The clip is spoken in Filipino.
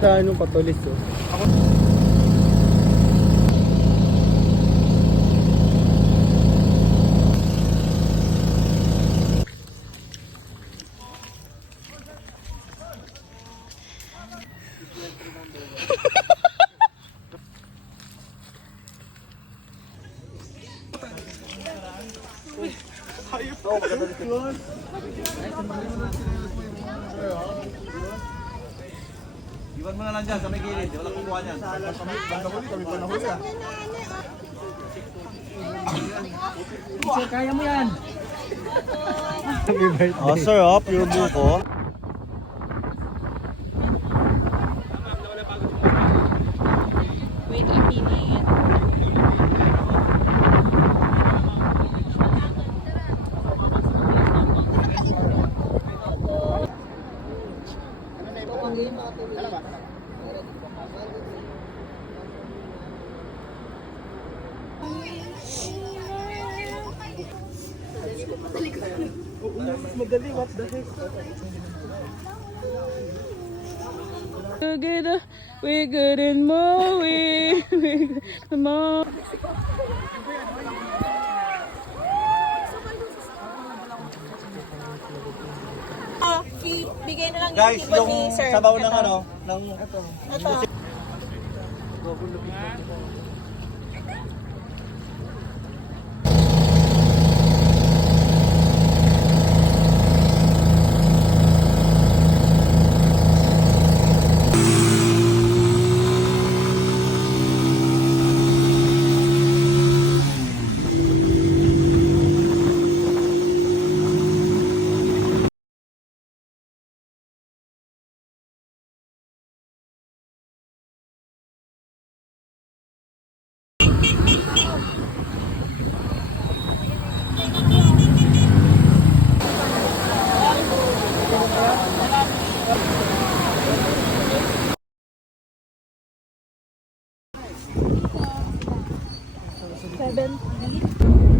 Daan nung patulis oh. Iwan mo na lang dyan sa may gilid, wala kukuha niyan. Kaya mo yan. Oh, sarap, pure buko. Wait a minute. Madali, what the heck? We're good in mowing. We're good in mowing. Bigay na lang Guys, yung yung ni sir. sabaw ng ano, ng... Ito. Seven.